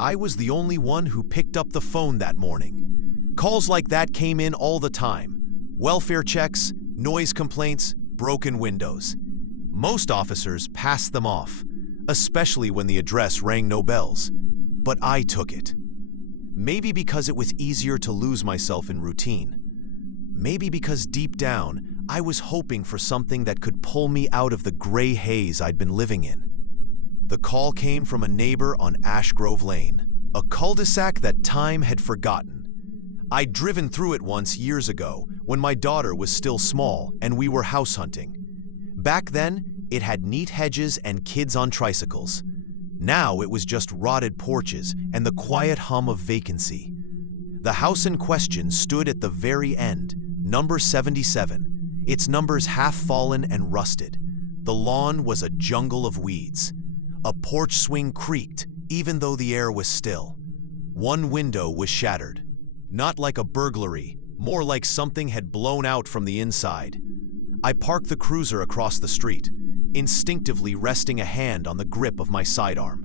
I was the only one who picked up the phone that morning. Calls like that came in all the time. Welfare checks, noise complaints, broken windows. Most officers passed them off, especially when the address rang no bells. But I took it. Maybe because it was easier to lose myself in routine. Maybe because deep down, I was hoping for something that could pull me out of the gray haze I'd been living in. The call came from a neighbor on Ashgrove Lane, a cul-de-sac that time had forgotten. I'd driven through it once years ago when my daughter was still small and we were house hunting. Back then, it had neat hedges and kids on tricycles. Now it was just rotted porches and the quiet hum of vacancy. The house in question stood at the very end, number 77, its numbers half fallen and rusted. The lawn was a jungle of weeds. A porch swing creaked, even though the air was still. One window was shattered. Not like a burglary, more like something had blown out from the inside. I parked the cruiser across the street, instinctively resting a hand on the grip of my sidearm.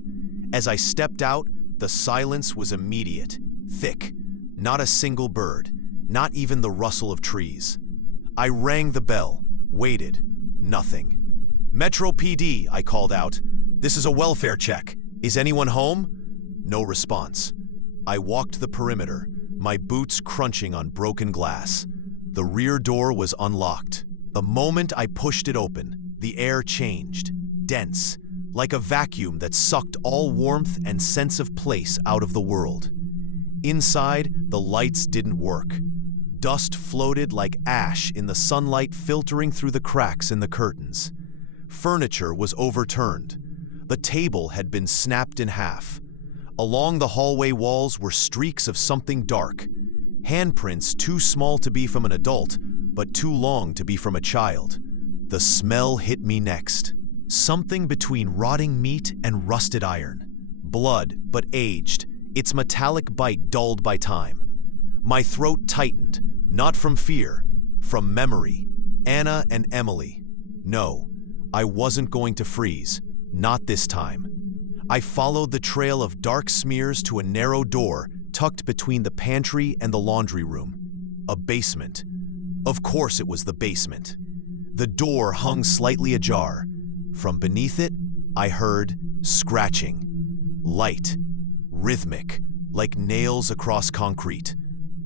As I stepped out, the silence was immediate, thick. Not a single bird, not even the rustle of trees. I rang the bell, waited, nothing. "Metro PD," I called out. "This is a welfare check. Is anyone home?" No response. I walked the perimeter, my boots crunching on broken glass. The rear door was unlocked. The moment I pushed it open, the air changed, dense, like a vacuum that sucked all warmth and sense of place out of the world. Inside, the lights didn't work. Dust floated like ash in the sunlight filtering through the cracks in the curtains. Furniture was overturned. The table had been snapped in half. Along the hallway walls were streaks of something dark. Handprints too small to be from an adult, but too long to be from a child. The smell hit me next. Something between rotting meat and rusted iron. Blood, but aged, its metallic bite dulled by time. My throat tightened, not from fear, from memory. Anna and Emily. No, I wasn't going to freeze. Not this time. I followed the trail of dark smears to a narrow door tucked between the pantry and the laundry room. A basement. Of course it was the basement. The door hung slightly ajar. From beneath it, I heard scratching. Light. Rhythmic, like nails across concrete.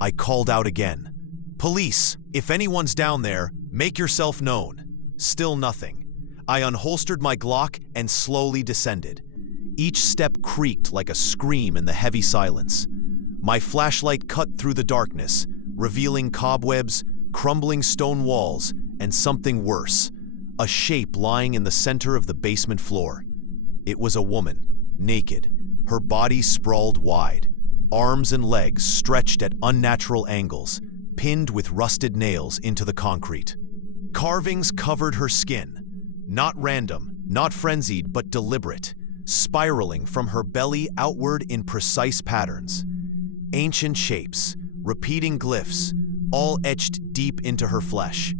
I called out again. "Police, if anyone's down there, make yourself known." Still nothing. I unholstered my Glock and slowly descended. Each step creaked like a scream in the heavy silence. My flashlight cut through the darkness, revealing cobwebs, crumbling stone walls, and something worse, a shape lying in the center of the basement floor. It was a woman, naked, her body sprawled wide, arms and legs stretched at unnatural angles, pinned with rusted nails into the concrete. Carvings covered her skin. Not random, not frenzied, but deliberate, spiraling from her belly outward in precise patterns. Ancient shapes, repeating glyphs, all etched deep into her flesh.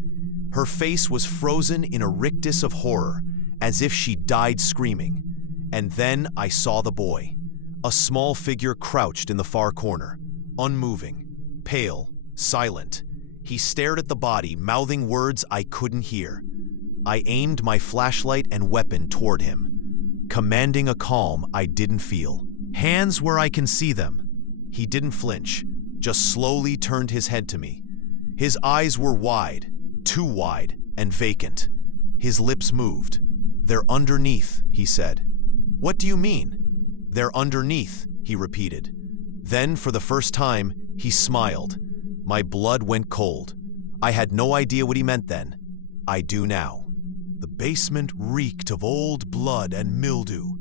Her face was frozen in a rictus of horror, as if she died screaming. And then I saw the boy. A small figure crouched in the far corner, unmoving, pale, silent. He stared at the body, mouthing words I couldn't hear. I aimed my flashlight and weapon toward him, commanding a calm I didn't feel. Hands where I can see them. He didn't flinch, just slowly turned his head to me. His eyes were wide, too wide, and vacant. His lips moved. "They're underneath," he said. "What do you mean?" "They're underneath," he repeated. Then, for the first time, he smiled. My blood went cold. I had no idea what he meant then. I do now. The basement reeked of old blood and mildew.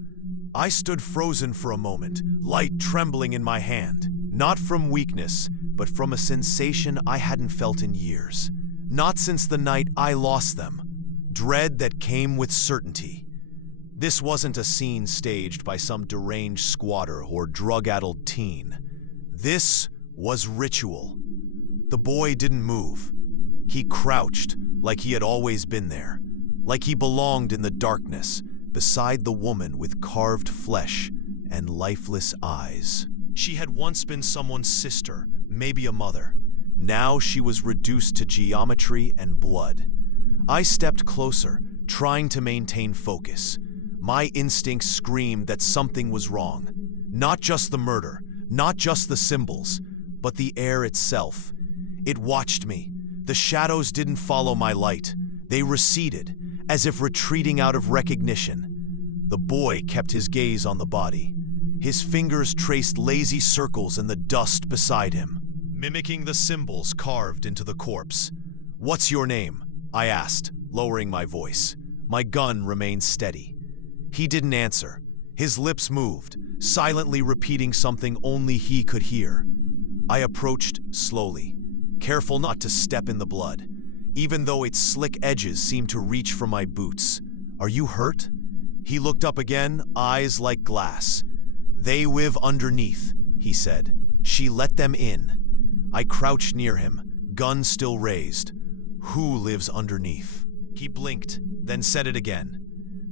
I stood frozen for a moment, light trembling in my hand, not from weakness, but from a sensation I hadn't felt in years. Not since the night I lost them. Dread that came with certainty. This wasn't a scene staged by some deranged squatter or drug-addled teen. This was ritual. The boy didn't move. He crouched like he had always been there, like he belonged in the darkness, beside the woman with carved flesh and lifeless eyes. She had once been someone's sister, maybe a mother. Now she was reduced to geometry and blood. I stepped closer, trying to maintain focus. My instincts screamed that something was wrong. Not just the murder, not just the symbols, but the air itself. It watched me. The shadows didn't follow my light. They receded, as if retreating out of recognition. The boy kept his gaze on the body. His fingers traced lazy circles in the dust beside him, mimicking the symbols carved into the corpse. "What's your name?" I asked, lowering my voice. My gun remained steady. He didn't answer. His lips moved, silently repeating something only he could hear. I approached slowly, careful not to step in the blood, even though its slick edges seemed to reach for my boots. "Are you hurt?" He looked up again, eyes like glass. "They live underneath," he said. "She let them in." I crouched near him, gun still raised. "Who lives underneath?" He blinked, then said it again.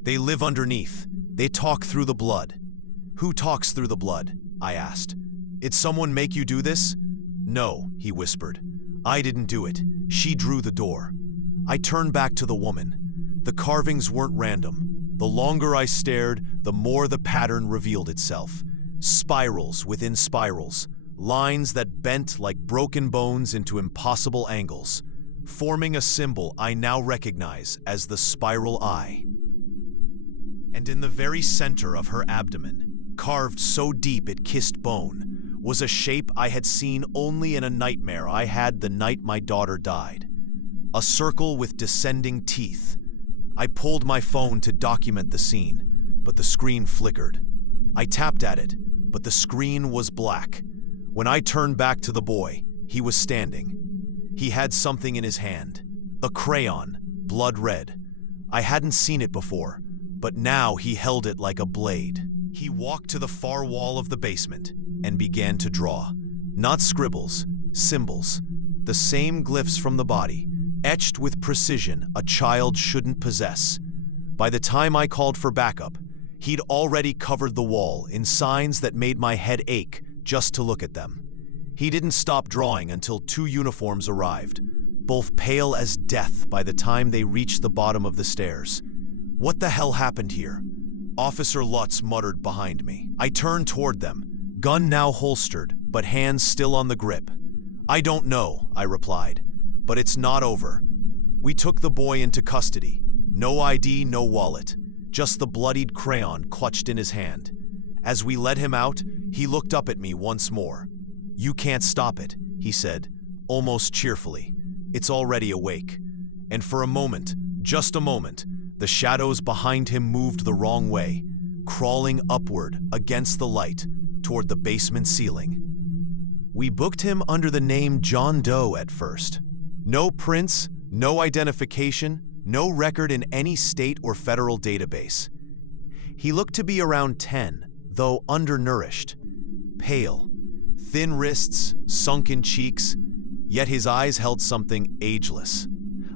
"They live underneath. They talk through the blood." "Who talks through the blood?" I asked. "Did someone make you do this?" "No," he whispered. "I didn't do it. She drew the door." I turned back to the woman. The carvings weren't random. The longer I stared, the more the pattern revealed itself. Spirals within spirals, lines that bent like broken bones into impossible angles, forming a symbol I now recognize as the spiral eye. And in the very center of her abdomen, carved so deep it kissed bone, was a shape I had seen only in a nightmare I had the night my daughter died. A circle with descending teeth. I pulled my phone to document the scene, but the screen flickered. I tapped at it, but the screen was black. When I turned back to the boy, he was standing. He had something in his hand. A crayon, blood red. I hadn't seen it before, but now he held it like a blade. He walked to the far wall of the basement and began to draw. Not scribbles, symbols. The same glyphs from the body, etched with precision a child shouldn't possess. By the time I called for backup, he'd already covered the wall in signs that made my head ache just to look at them. He didn't stop drawing until 2 uniforms arrived, both pale as death by the time they reached the bottom of the stairs. "What the hell happened here?" Officer Lutz muttered behind me. I turned toward them, gun now holstered, but hands still on the grip. "I don't know," I replied, "but it's not over." We took the boy into custody. No ID, no wallet, just the bloodied crayon clutched in his hand. As we led him out, he looked up at me once more. "You can't stop it," he said, almost cheerfully. "It's already awake." And for a moment, just a moment, the shadows behind him moved the wrong way, crawling upward against the light toward the basement ceiling. We booked him under the name John Doe at first. No prints, no identification, no record in any state or federal database. He looked to be around 10, though undernourished. Pale, thin wrists, sunken cheeks, yet his eyes held something ageless,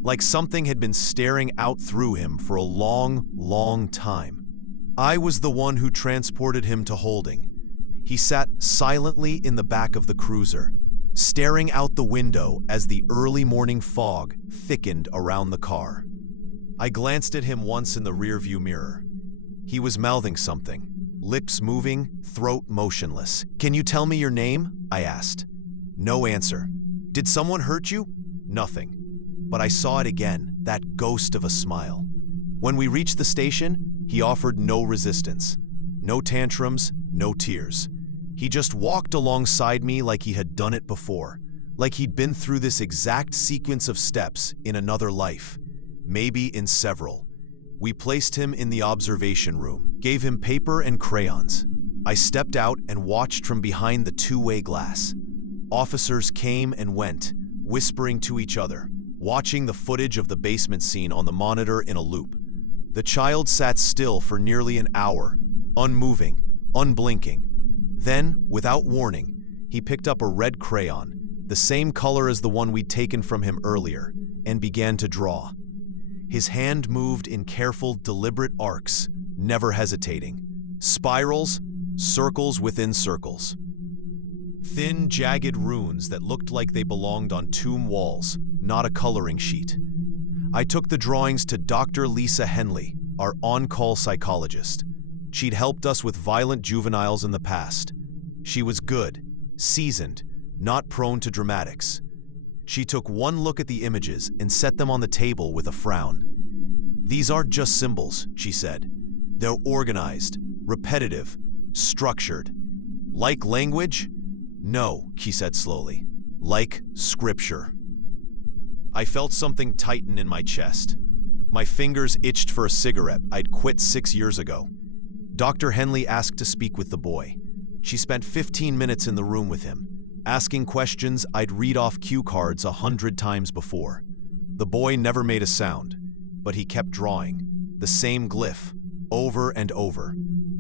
like something had been staring out through him for a long, long time. I was the one who transported him to holding. He sat silently in the back of the cruiser, staring out the window as the early morning fog thickened around the car. I glanced at him once in the rearview mirror. He was mouthing something, lips moving, throat motionless. "Can you tell me your name?" I asked. No answer. "Did someone hurt you?" Nothing. But I saw it again, that ghost of a smile. When we reached the station, he offered no resistance. No tantrums, no tears. He just walked alongside me like he had done it before, like he'd been through this exact sequence of steps in another life, maybe in several. We placed him in the observation room, gave him paper and crayons. I stepped out and watched from behind the two-way glass. Officers came and went, whispering to each other, watching the footage of the basement scene on the monitor in a loop. The child sat still for nearly an hour, unmoving, unblinking. Then, without warning, he picked up a red crayon, the same color as the one we'd taken from him earlier, and began to draw. His hand moved in careful, deliberate arcs, never hesitating. Spirals, circles within circles. Thin, jagged runes that looked like they belonged on tomb walls, not a coloring sheet. I took the drawings to Dr. Lisa Henley, our on-call psychologist. She'd helped us with violent juveniles in the past. She was good, seasoned, not prone to dramatics. She took one look at the images and set them on the table with a frown. "These aren't just symbols," she said. "They're organized, repetitive, structured. Like language? No," he said slowly. "Like scripture." I felt something tighten in my chest. My fingers itched for a cigarette I'd quit 6 years ago. Dr. Henley asked to speak with the boy. She spent 15 minutes in the room with him, asking questions I'd read off cue cards 100 times before. The boy never made a sound, but he kept drawing, the same glyph, over and over.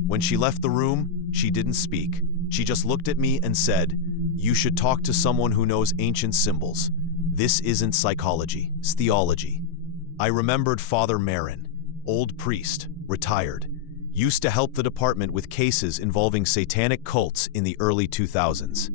When she left the room, she didn't speak. She just looked at me and said, "You should talk to someone who knows ancient symbols. This isn't psychology, it's theology." I remembered Father Marin, old priest, retired, used to help the department with cases involving satanic cults in the early 2000s.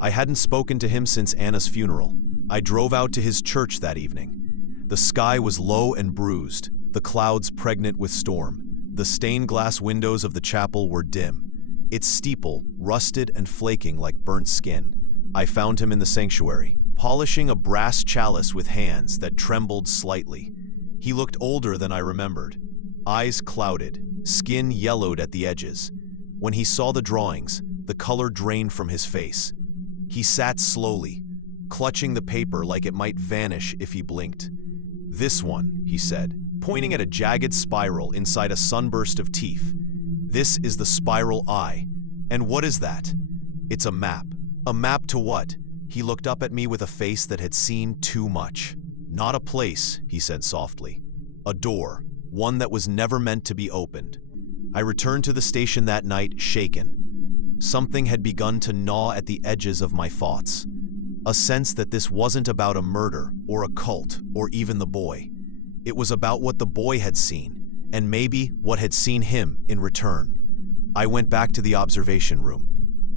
I hadn't spoken to him since Anna's funeral. I drove out to his church that evening. The sky was low and bruised, the clouds pregnant with storm. The stained glass windows of the chapel were dim, its steeple rusted and flaking like burnt skin. I found him in the sanctuary, polishing a brass chalice with hands that trembled slightly. He looked older than I remembered. Eyes clouded, skin yellowed at the edges. When he saw the drawings, the color drained from his face. He sat slowly, clutching the paper like it might vanish if he blinked. "This one," he said, pointing at a jagged spiral inside a sunburst of teeth. "This is the spiral eye. And what is that?" "It's a map." "A map to what?" He looked up at me with a face that had seen too much. "Not a place," he said softly. "A door, one that was never meant to be opened." I returned to the station that night, shaken. Something had begun to gnaw at the edges of my thoughts. A sense that this wasn't about a murder, or a cult, or even the boy. It was about what the boy had seen, and maybe what had seen him in return. I went back to the observation room.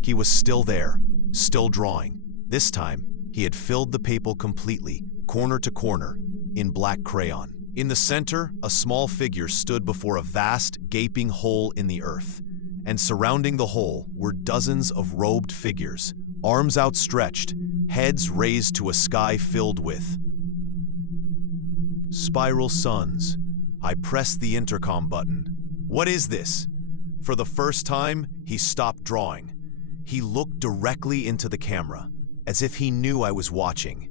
He was still there, still drawing. This time, he had filled the paper completely, corner to corner, in black crayon. In the center, a small figure stood before a vast, gaping hole in the earth. And surrounding the hole were dozens of robed figures, arms outstretched, heads raised to a sky filled with spiral suns. I pressed the intercom button. "What is this?" For the first time, he stopped drawing. He looked directly into the camera, as if he knew I was watching,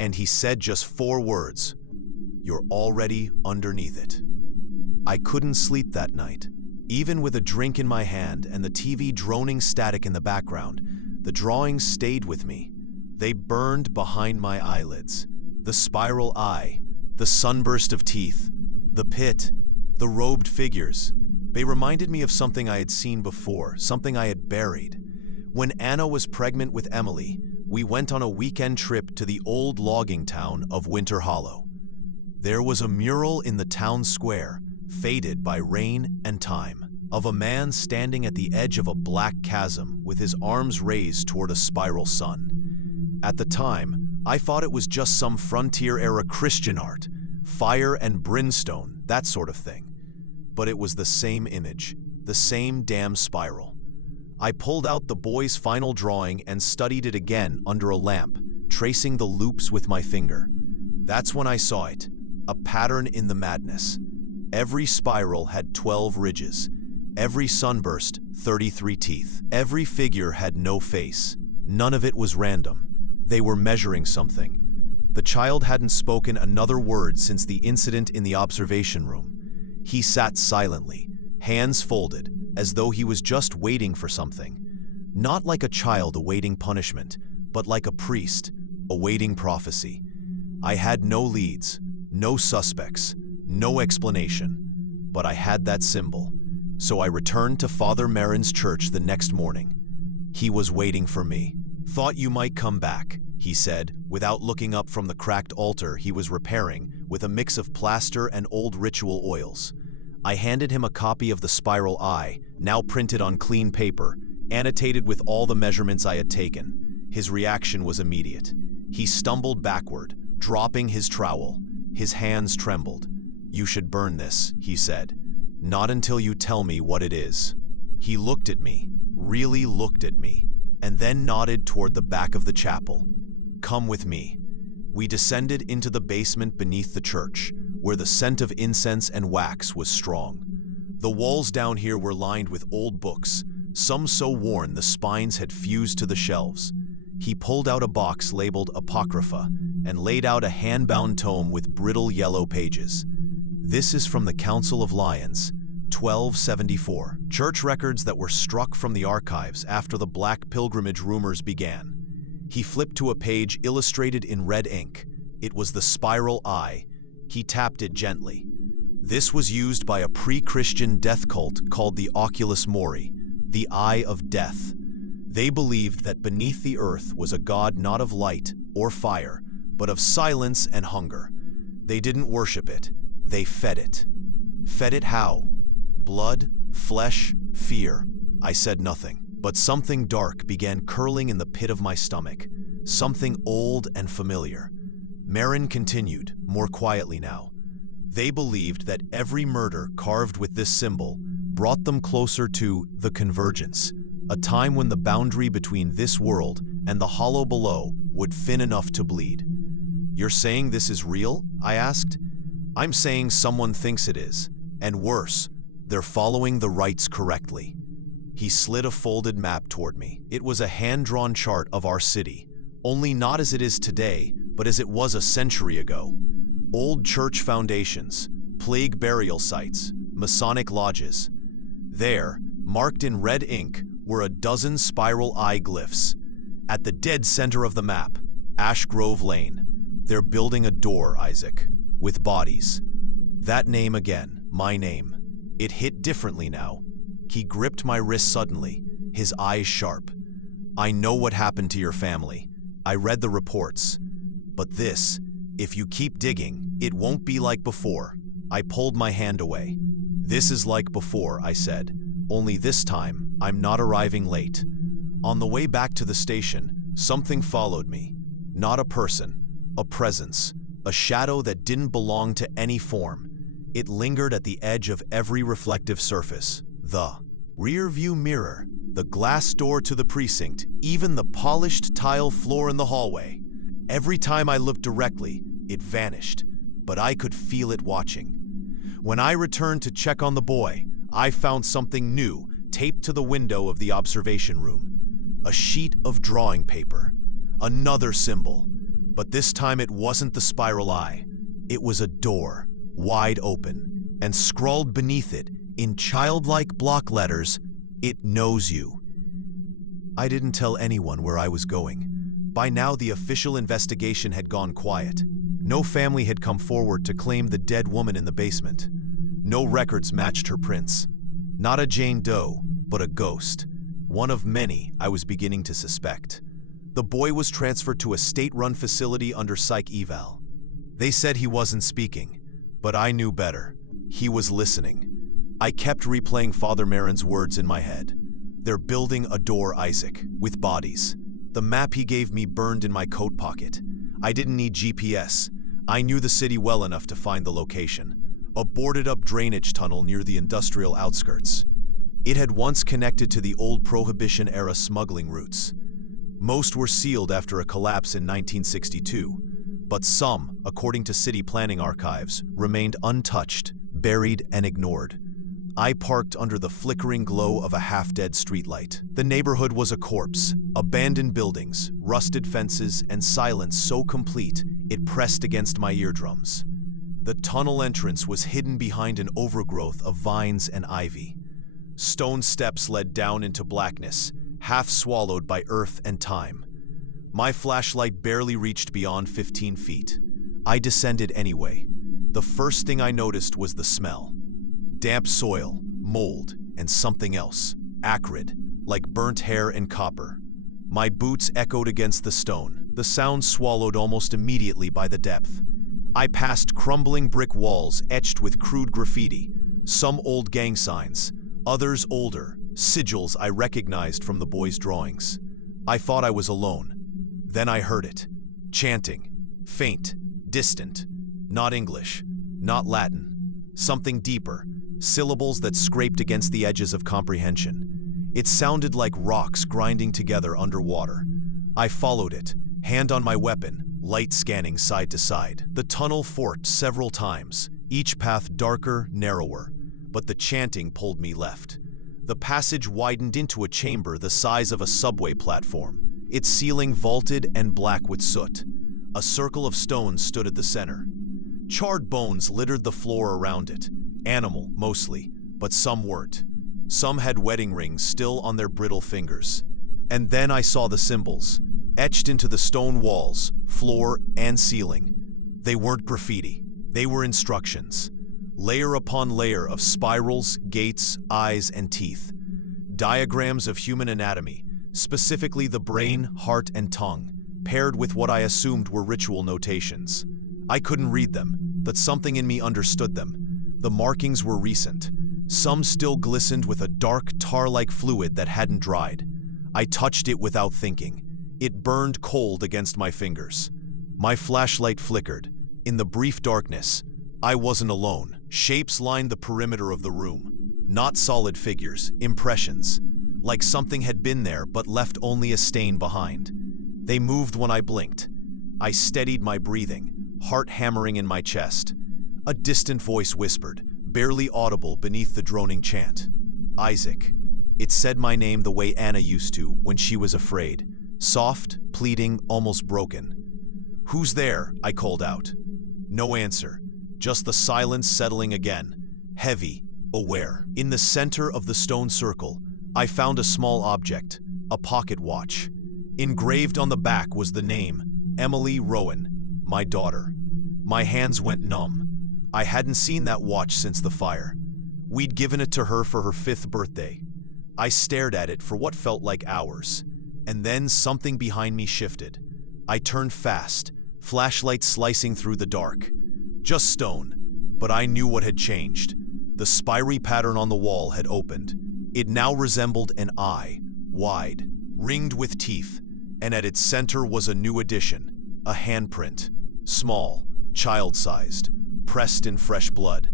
and he said just 4 words, "You're already underneath it." I couldn't sleep that night. Even with a drink in my hand and the TV droning static in the background, the drawings stayed with me. They burned behind my eyelids. The spiral eye, the sunburst of teeth, the pit, the robed figures. They reminded me of something I had seen before, something I had buried. When Anna was pregnant with Emily, we went on a weekend trip to the old logging town of Winter Hollow. There was a mural in the town square, faded by rain and time, of a man standing at the edge of a black chasm with his arms raised toward a spiral sun. At the time, I thought it was just some frontier-era Christian art, fire and brimstone, that sort of thing. But it was the same image, the same damn spiral. I pulled out the boy's final drawing and studied it again under a lamp, tracing the loops with my finger. That's when I saw it, a pattern in the madness. Every spiral had 12 ridges. Every sunburst, 33 teeth. Every figure had no face. None of it was random. They were measuring something. The child hadn't spoken another word since the incident in the observation room. He sat silently, hands folded, as though he was just waiting for something. Not like a child awaiting punishment, but like a priest, awaiting prophecy. I had no leads, no suspects, no explanation, but I had that symbol. So I returned to Father Marin's church the next morning. He was waiting for me. "Thought you might come back," he said, without looking up from the cracked altar he was repairing with a mix of plaster and old ritual oils. I handed him a copy of the spiral eye, now printed on clean paper, annotated with all the measurements I had taken. His reaction was immediate. He stumbled backward, dropping his trowel. His hands trembled. "You should burn this," he said. "Not until you tell me what it is." He looked at me, really looked at me, and then nodded toward the back of the chapel. "Come with me." We descended into the basement beneath the church, where the scent of incense and wax was strong. The walls down here were lined with old books, some so worn the spines had fused to the shelves. He pulled out a box labeled Apocrypha and laid out a hand-bound tome with brittle yellow pages. "This is from the Council of Lions, 1274, church records that were struck from the archives after the Black Pilgrimage rumors began." He flipped to a page illustrated in red ink. It was the spiral eye. He tapped it gently. This was used by a pre-Christian death cult called the Oculus Mori, the Eye of Death. They believed that beneath the earth was a god not of light or fire, but of silence and hunger. They didn't worship it, they fed it. Fed it how? Blood, flesh, fear. I said nothing, but something dark began curling in the pit of my stomach, something old and familiar. Marin continued, more quietly now. They believed that every murder carved with this symbol brought them closer to the convergence, a time when the boundary between this world and the hollow below would thin enough to bleed. "You're saying this is real?" I asked. "I'm saying someone thinks it is, and worse, they're following the rites correctly." He slid a folded map toward me. It was a hand-drawn chart of our city, only not as it is today, but as it was a century ago. Old church foundations, plague burial sites, Masonic lodges. There, marked in red ink, were a dozen spiral eye glyphs. At the dead center of the map, Ashgrove Lane. "They're building a door, Isaac, with bodies." That name again, my name. It hit differently now. He gripped my wrist suddenly, his eyes sharp. "I know what happened to your family. I read the reports. But this, if you keep digging, it won't be like before." I pulled my hand away. "This is like before," I said. "Only this time, I'm not arriving late." On the way back to the station, something followed me. Not a person, a presence, a shadow that didn't belong to any form. It lingered at the edge of every reflective surface. The rear-view mirror, the glass door to the precinct, even the polished tile floor in the hallway. Every time I looked directly, it vanished, but I could feel it watching. When I returned to check on the boy, I found something new taped to the window of the observation room. A sheet of drawing paper. Another symbol. But this time it wasn't the spiral eye. It was a door, wide open, and scrawled beneath it, in childlike block letters, "It knows you." I didn't tell anyone where I was going. By now the official investigation had gone quiet. No family had come forward to claim the dead woman in the basement. No records matched her prints. Not a Jane Doe, but a ghost. One of many I was beginning to suspect. The boy was transferred to a state-run facility under psych eval. They said he wasn't speaking, but I knew better. He was listening. I kept replaying Father Marin's words in my head. "They're building a door, Isaac, with bodies." The map he gave me burned in my coat pocket. I didn't need GPS. I knew the city well enough to find the location. A boarded-up drainage tunnel near the industrial outskirts. It had once connected to the old Prohibition-era smuggling routes. Most were sealed after a collapse in 1962, but some, according to city planning archives, remained untouched, buried, and ignored. I parked under the flickering glow of a half-dead streetlight. The neighborhood was a corpse, abandoned buildings, rusted fences, and silence so complete it pressed against my eardrums. The tunnel entrance was hidden behind an overgrowth of vines and ivy. Stone steps led down into blackness, half swallowed by earth and time. My flashlight barely reached beyond 15 feet. I descended anyway. The first thing I noticed was the smell. Damp soil, mold, and something else, acrid, like burnt hair and copper. My boots echoed against the stone, the sound swallowed almost immediately by the depth. I passed crumbling brick walls etched with crude graffiti, Some old gang signs, others older, sigils I recognized from the boys' drawings. I thought I was alone. Then I heard it. Chanting. Faint. Distant. Not English. Not Latin. Something deeper. Syllables that scraped against the edges of comprehension. It sounded like rocks grinding together underwater. I followed it, hand on my weapon, light scanning side to side. The tunnel forked several times, each path darker, narrower, but the chanting pulled me left. The passage widened into a chamber the size of a subway platform, its ceiling vaulted and black with soot. A circle of stones stood at the center. Charred bones littered the floor around it, animal mostly, but some weren't. Some had wedding rings still on their brittle fingers. And then I saw the symbols, etched into the stone walls, floor, and ceiling. They weren't graffiti. They were instructions. Layer upon layer of spirals, gates, eyes, and teeth. Diagrams of human anatomy, specifically the brain, heart, and tongue, paired with what I assumed were ritual notations. I couldn't read them, but something in me understood them. The markings were recent. Some still glistened with a dark, tar-like fluid that hadn't dried. I touched it without thinking. It burned cold against my fingers. My flashlight flickered. In the brief darkness, I wasn't alone. Shapes lined the perimeter of the room. Not solid figures, impressions. Like something had been there but left only a stain behind. They moved when I blinked. I steadied my breathing, heart hammering in my chest. A distant voice whispered, barely audible beneath the droning chant. Isaac. It said my name the way Anna used to when she was afraid. Soft, pleading, almost broken. Who's there? I called out. No answer. Just the silence settling again. Heavy, aware. In the center of the stone circle, I found a small object, a pocket watch. Engraved on the back was the name, Emily Rowan, my daughter. My hands went numb. I hadn't seen that watch since the fire. We'd given it to her for her 5th birthday. I stared at it for what felt like hours, and then something behind me shifted. I turned fast, flashlight slicing through the dark. Just stone, but I knew what had changed. The spiry pattern on the wall had opened. It now resembled an eye, wide, ringed with teeth, and at its center was a new addition, a handprint, small, child-sized, pressed in fresh blood.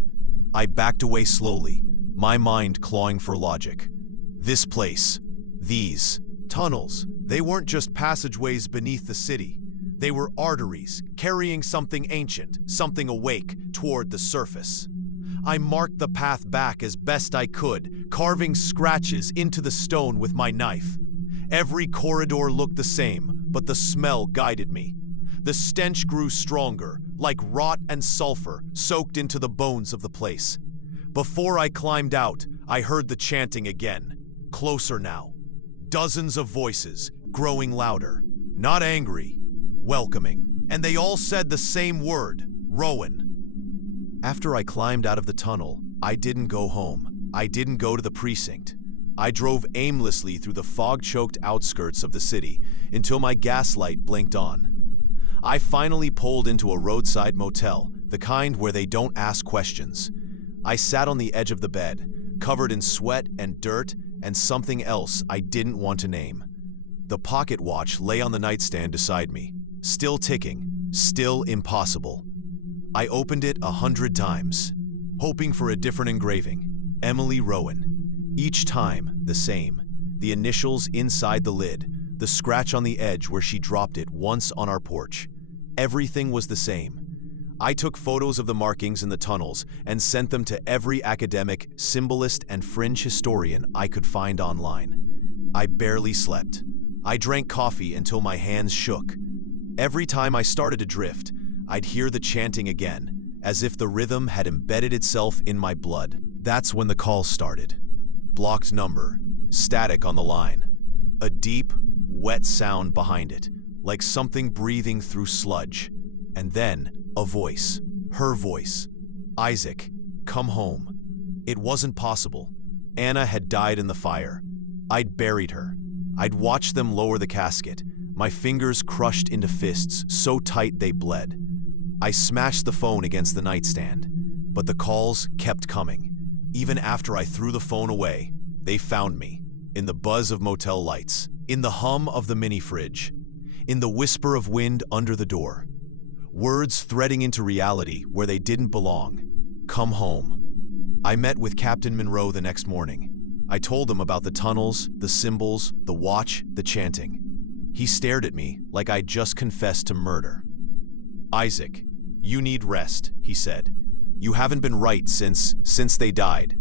I backed away slowly, my mind clawing for logic. This place, these tunnels, they weren't just passageways beneath the city. They were arteries, carrying something ancient, something awake, toward the surface. I marked the path back as best I could, carving scratches into the stone with my knife. Every corridor looked the same, but the smell guided me. The stench grew stronger, like rot and sulfur soaked into the bones of the place. Before I climbed out, I heard the chanting again. Closer now. Dozens of voices, growing louder. Not angry, welcoming. And they all said the same word, Rowan. After I climbed out of the tunnel, I didn't go home. I didn't go to the precinct. I drove aimlessly through the fog-choked outskirts of the city until my gaslight blinked on. I finally pulled into a roadside motel, the kind where they don't ask questions. I sat on the edge of the bed, covered in sweat and dirt and something else I didn't want to name. The pocket watch lay on the nightstand beside me, still ticking, still impossible. I opened it 100 times, hoping for a different engraving. Emily Rowan. Each time, the same. The initials inside the lid, the scratch on the edge where she dropped it once on our porch. Everything was the same. I took photos of the markings in the tunnels and sent them to every academic, symbolist, and fringe historian I could find online. I barely slept. I drank coffee until my hands shook. Every time I started to drift, I'd hear the chanting again, as if the rhythm had embedded itself in my blood. That's when the call started. Blocked number, static on the line. A deep, wet sound behind it, like something breathing through sludge. And then, a voice. Her voice. Isaac, come home. It wasn't possible. Anna had died in the fire. I'd buried her. I'd watched them lower the casket, my fingers crushed into fists so tight they bled. I smashed the phone against the nightstand, but the calls kept coming. Even after I threw the phone away, they found me, in the buzz of motel lights, in the hum of the mini fridge, in the whisper of wind under the door. Words threading into reality where they didn't belong. Come home. I met with Captain Monroe the next morning. I told him about the tunnels, the symbols, the watch, the chanting. He stared at me like I'd just confessed to murder. "Isaac, you need rest," he said. "You haven't been right since they died.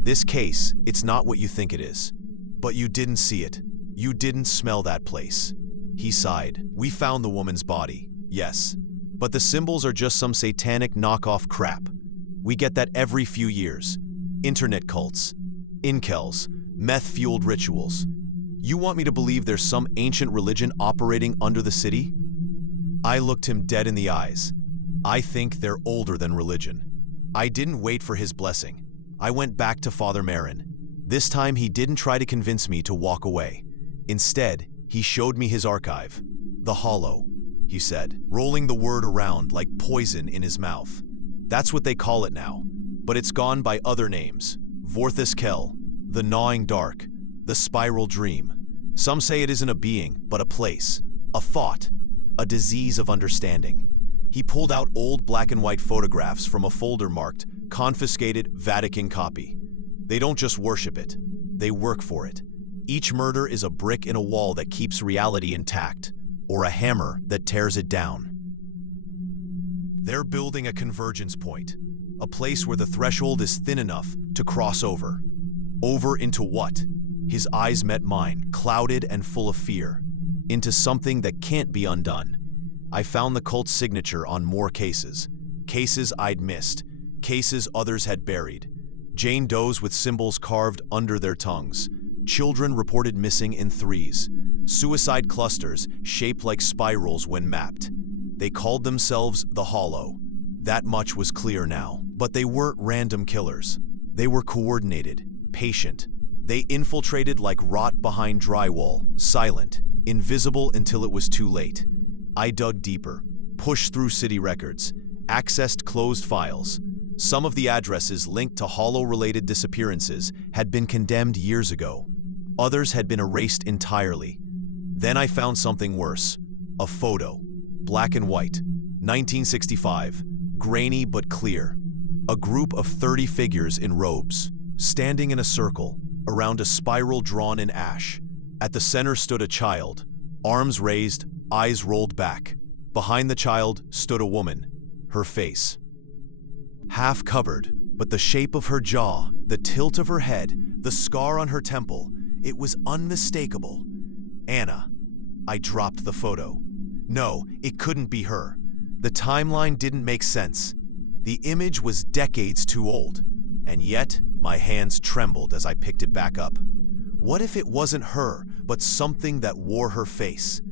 This case, it's not what you think it is. But you didn't see it. You didn't smell that place." He sighed. "We found the woman's body, yes. But the symbols are just some satanic knockoff crap. We get that every few years. Internet cults, incels, meth-fueled rituals. You want me to believe there's some ancient religion operating under the city?" I looked him dead in the eyes. "I think they're older than religion." I didn't wait for his blessing. I went back to Father Marin. This time he didn't try to convince me to walk away. Instead, he showed me his archive. "The Hollow," he said, rolling the word around like poison in his mouth. "That's what they call it now, but it's gone by other names. Vorthus Kell, the Gnawing Dark, the Spiral Dream. Some say it isn't a being, but a place, a thought, a disease of understanding." He pulled out old black and white photographs from a folder marked "Confiscated Vatican Copy." They don't just worship it, they work for it. Each murder is a brick in a wall that keeps reality intact, or a hammer that tears it down. They're building a convergence point, a place where the threshold is thin enough to cross over. Over into what? His eyes met mine, clouded and full of fear. Into something that can't be undone. I found the cult's signature on more cases. Cases I'd missed, cases others had buried. Jane Does with symbols carved under their tongues. Children reported missing in threes. Suicide clusters shaped like spirals when mapped. They called themselves the Hollow. That much was clear now. But they weren't random killers. They were coordinated, patient. They infiltrated like rot behind drywall, silent, invisible until it was too late. I dug deeper, pushed through city records, accessed closed files. Some of the addresses linked to Hollow-related disappearances had been condemned years ago. Others had been erased entirely. Then I found something worse. A photo. Black and white. 1965. Grainy but clear. A group of 30 figures in robes, standing in a circle, around a spiral drawn in ash. At the center stood a child, arms raised, eyes rolled back. Behind the child stood a woman, her face half covered, but the shape of her jaw, the tilt of her head, the scar on her temple, it was unmistakable. Anna. I dropped the photo. No, it couldn't be her. The timeline didn't make sense. The image was decades too old, and yet my hands trembled as I picked it back up. What if it wasn't her, but something that wore her face?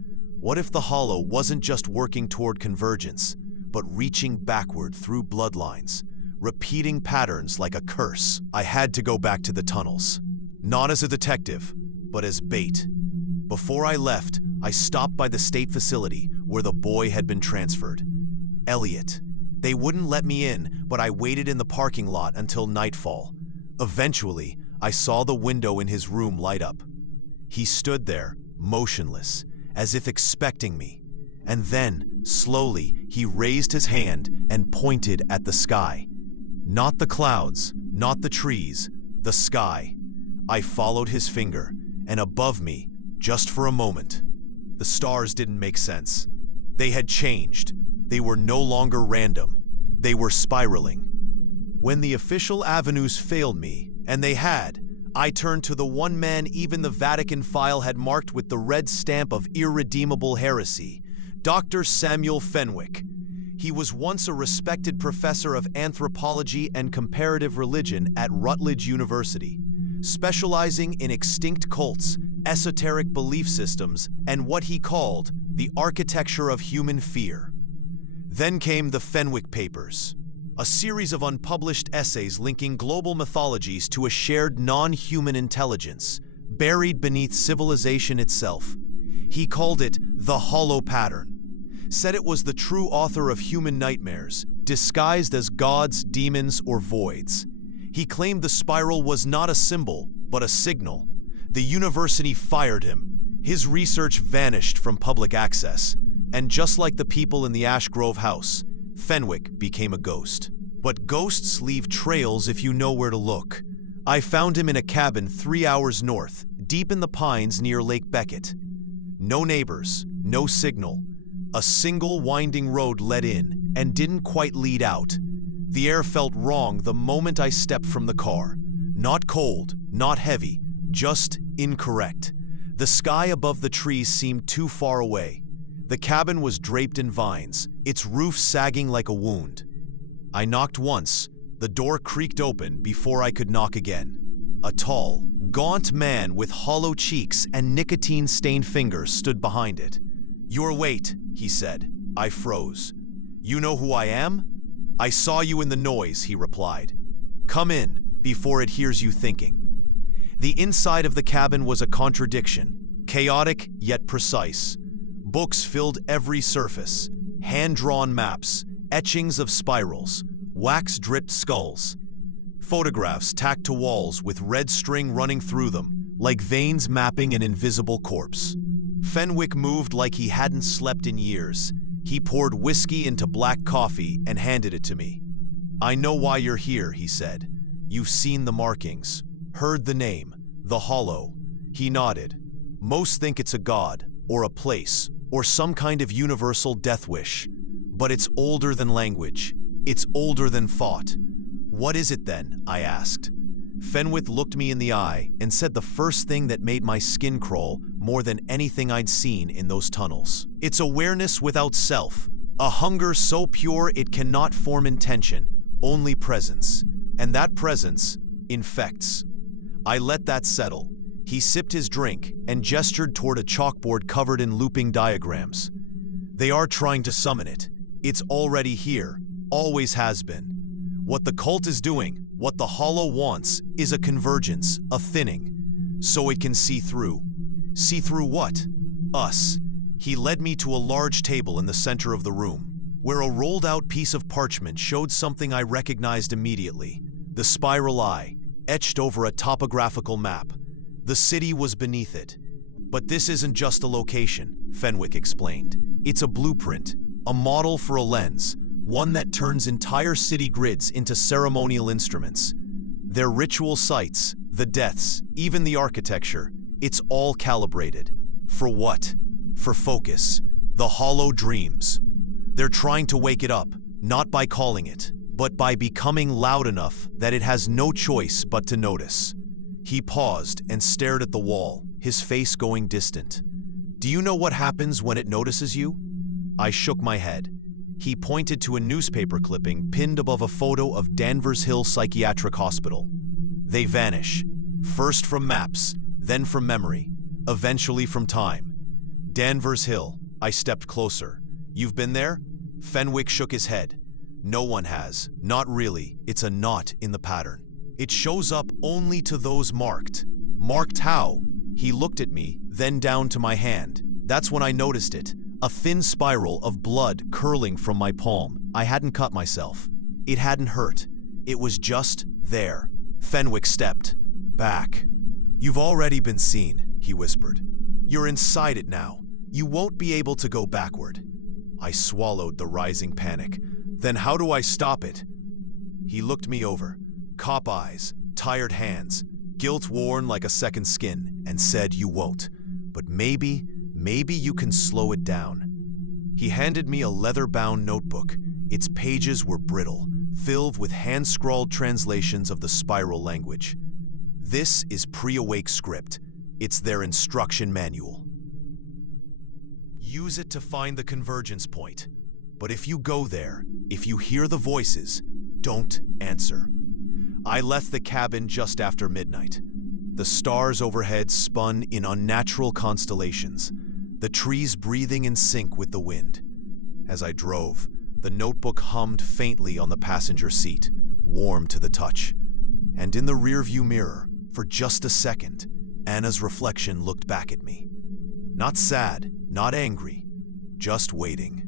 What if the Hollow wasn't just working toward convergence, but reaching backward through bloodlines, repeating patterns like a curse? I had to go back to the tunnels. Not as a detective, but as bait. Before I left, I stopped by the state facility where the boy had been transferred. Elliot. They wouldn't let me in, but I waited in the parking lot until nightfall. Eventually, I saw the window in his room light up. He stood there, motionless, as if expecting me. And then, slowly, he raised his hand and pointed at the sky. Not the clouds, not the trees, the sky. I followed his finger, and above me, just for a moment, the stars didn't make sense. They had changed. They were no longer random. They were spiraling. When the official avenues failed me, and they had, I turned to the one man even the Vatican file had marked with the red stamp of irredeemable heresy, Dr. Samuel Fenwick. He was once a respected professor of anthropology and comparative religion at Rutledge University, specializing in extinct cults, esoteric belief systems, and what he called the architecture of human fear. Then came the Fenwick Papers, a series of unpublished essays linking global mythologies to a shared non-human intelligence, buried beneath civilization itself. He called it the Hollow Pattern, said it was the true author of human nightmares, disguised as gods, demons, or voids. He claimed the spiral was not a symbol, but a signal. The university fired him. His research vanished from public access. And just like the people in the Ashgrove house, Fenwick became a ghost. But ghosts leave trails if you know where to look. I found him in a cabin 3 hours north, deep in the pines near Lake Beckett. No neighbors, no signal. A single winding road led in and didn't quite lead out. The air felt wrong the moment I stepped from the car. Not cold, not heavy, just incorrect. The sky above the trees seemed too far away. The cabin was draped in vines, its roof sagging like a wound. I knocked once. The door creaked open before I could knock again. A tall, gaunt man with hollow cheeks and nicotine-stained fingers stood behind it. "Your weight," he said. I froze. "You know who I am?" "I saw you in the noise," he replied. "Come in, before it hears you thinking." The inside of the cabin was a contradiction, chaotic yet precise. Books filled every surface, hand-drawn maps, etchings of spirals, wax-dripped skulls. Photographs tacked to walls with red string running through them, like veins mapping an invisible corpse. Fenwick moved like he hadn't slept in years. He poured whiskey into black coffee and handed it to me. "I know why you're here," he said. "You've seen the markings, heard the name, the hollow." He nodded. "Most think it's a god, or a place, or some kind of universal death wish. But it's older than language. It's older than thought." "What is it then?" I asked. Fenwick looked me in the eye and said the first thing that made my skin crawl more than anything I'd seen in those tunnels. "It's awareness without self, a hunger so pure it cannot form intention, only presence. And that presence infects." I let that settle. He sipped his drink and gestured toward a chalkboard covered in looping diagrams. "They are trying to summon it. It's already here, always has been. What the cult is doing, what the hollow wants, is a convergence, a thinning. So it can see through. See through what? Us." He led me to a large table in the center of the room, where a rolled-out piece of parchment showed something I recognized immediately. The spiral eye, etched over a topographical map. The city was beneath it. "But this isn't just a location," Fenwick explained. "It's a blueprint, a model for a lens, one that turns entire city grids into ceremonial instruments. Their ritual sites, the deaths, even the architecture, it's all calibrated. For what? For focus. The hollow dreams. They're trying to wake it up, not by calling it, but by becoming loud enough that it has no choice but to notice." He paused and stared at the wall, his face going distant. "Do you know what happens when it notices you?" I shook my head. He pointed to a newspaper clipping pinned above a photo of Danvers Hill Psychiatric Hospital. "They vanish, first from maps, then from memory, eventually from time. Danvers Hill." I stepped closer. "You've been there?" Fenwick shook his head. "No one has. Not really. It's a knot in the pattern. It shows up only to those marked." "Marked how?" He looked at me, then down to my hand. That's when I noticed it. A thin spiral of blood curling from my palm. I hadn't cut myself. It hadn't hurt. It was just there. Fenwick stepped back. "You've already been seen," he whispered. "You're inside it now. You won't be able to go backward." I swallowed the rising panic. "Then how do I stop it?" He looked me over. Cop eyes, tired hands, guilt worn like a second skin, and said, "You won't. But maybe you can slow it down." He handed me a leather-bound notebook. Its pages were brittle, filled with hand-scrawled translations of the spiral language. "This is pre-awake script. It's their instruction manual. Use it to find the convergence point. But if you go there, if you hear the voices, don't answer." I left the cabin just after midnight. The stars overhead spun in unnatural constellations, the trees breathing in sync with the wind. As I drove, the notebook hummed faintly on the passenger seat, warm to the touch. And in the rearview mirror, for just a second, Anna's reflection looked back at me. Not sad, not angry, just waiting.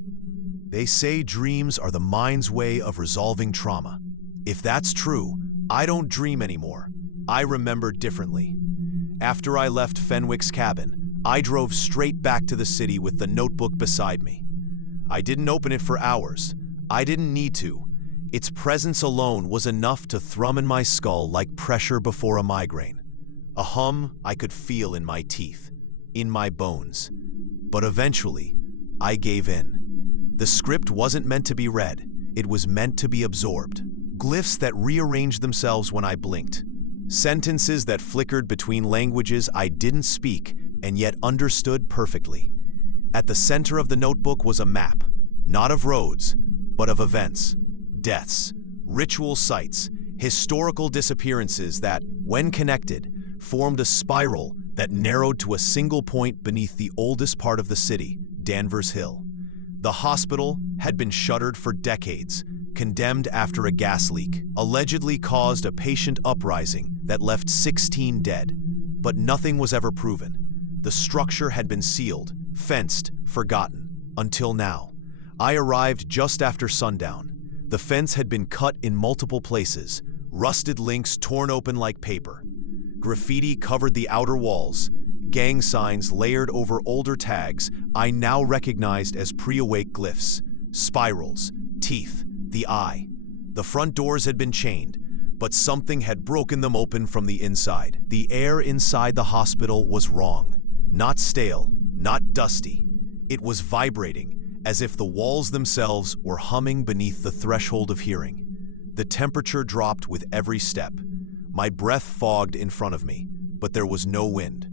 They say dreams are the mind's way of resolving trauma. If that's true, I don't dream anymore. I remember differently. After I left Fenwick's cabin, I drove straight back to the city with the notebook beside me. I didn't open it for hours. I didn't need to. Its presence alone was enough to thrum in my skull like pressure before a migraine. A hum I could feel in my teeth, in my bones. But eventually, I gave in. The script wasn't meant to be read. It was meant to be absorbed. Glyphs that rearranged themselves when I blinked. Sentences that flickered between languages I didn't speak and yet understood perfectly. At the center of the notebook was a map, not of roads, but of events, deaths, ritual sites, historical disappearances that, when connected, formed a spiral that narrowed to a single point beneath the oldest part of the city, Danvers Hill. The hospital had been shuttered for decades, condemned after a gas leak, allegedly caused a patient uprising that left 16 dead. But nothing was ever proven. The structure had been sealed, fenced, forgotten, until now. I arrived just after sundown. The fence had been cut in multiple places, rusted links torn open like paper. Graffiti covered the outer walls, gang signs layered over older tags I now recognized as pre-awake glyphs, spirals, teeth, the eye. The front doors had been chained, but something had broken them open from the inside. The air inside the hospital was wrong. Not stale, not dusty. It was vibrating, as if the walls themselves were humming beneath the threshold of hearing. The temperature dropped with every step. My breath fogged in front of me, but there was no wind.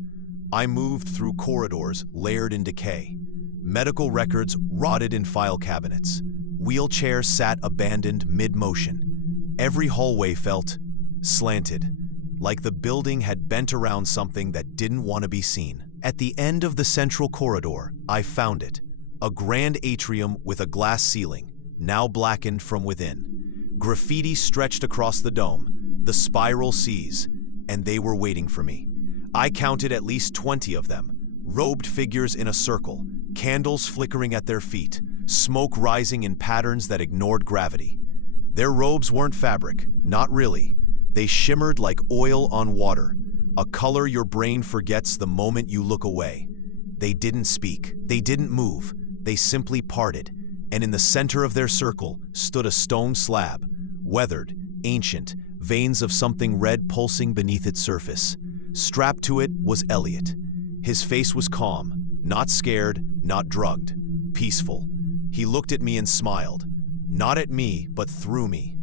I moved through corridors layered in decay. Medical records rotted in file cabinets. Wheelchairs sat abandoned mid-motion. Every hallway felt slanted, like the building had bent around something that didn't want to be seen. At the end of the central corridor, I found it. A grand atrium with a glass ceiling, now blackened from within. Graffiti stretched across the dome, the spiral seas, and they were waiting for me. I counted at least 20 of them, robed figures in a circle, candles flickering at their feet, smoke rising in patterns that ignored gravity. Their robes weren't fabric, not really. They shimmered like oil on water, a color your brain forgets the moment you look away. They didn't speak, they didn't move, they simply parted, and in the center of their circle stood a stone slab, weathered, ancient, veins of something red pulsing beneath its surface. Strapped to it was Elliot. His face was calm, not scared, not drugged, peaceful. He looked at me and smiled, not at me, but through me.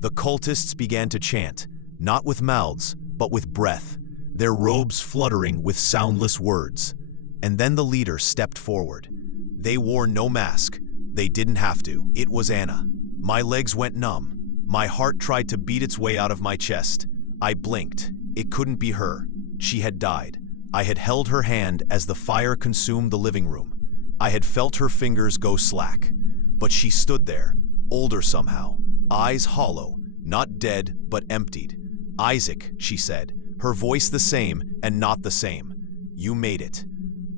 The cultists began to chant, not with mouths, but with breath, their robes fluttering with soundless words. And then the leader stepped forward. They wore no mask. They didn't have to. It was Anna. My legs went numb. My heart tried to beat its way out of my chest. I blinked. It couldn't be her. She had died. I had held her hand as the fire consumed the living room. I had felt her fingers go slack. But she stood there, older somehow, eyes hollow, not dead, but emptied. "Isaac," she said, her voice the same and not the same. "You made it."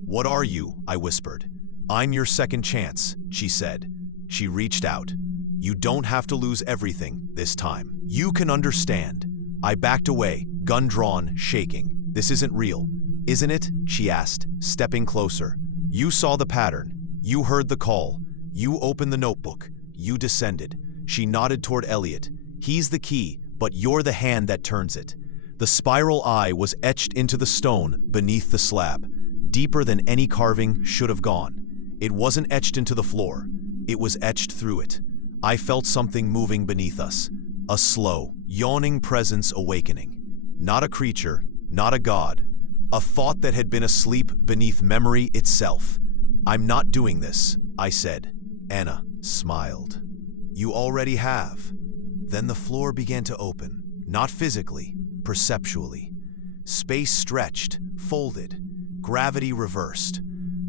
"What are you?" I whispered. "I'm your second chance," she said. She reached out. "You don't have to lose everything this time. You can understand." I backed away, gun drawn, shaking. "This isn't real, isn't it?" she asked, stepping closer. "You saw the pattern. You heard the call. You opened the notebook. You descended." She nodded toward Elliot. "He's the key, but you're the hand that turns it." The spiral eye was etched into the stone beneath the slab, deeper than any carving should have gone. It wasn't etched into the floor. It was etched through it. I felt something moving beneath us, a slow, yawning presence awakening. Not a creature, not a god, a thought that had been asleep beneath memory itself. "I'm not doing this," I said. Anna smiled. "You already have." Then the floor began to open, not physically, perceptually. Space stretched, folded, gravity reversed.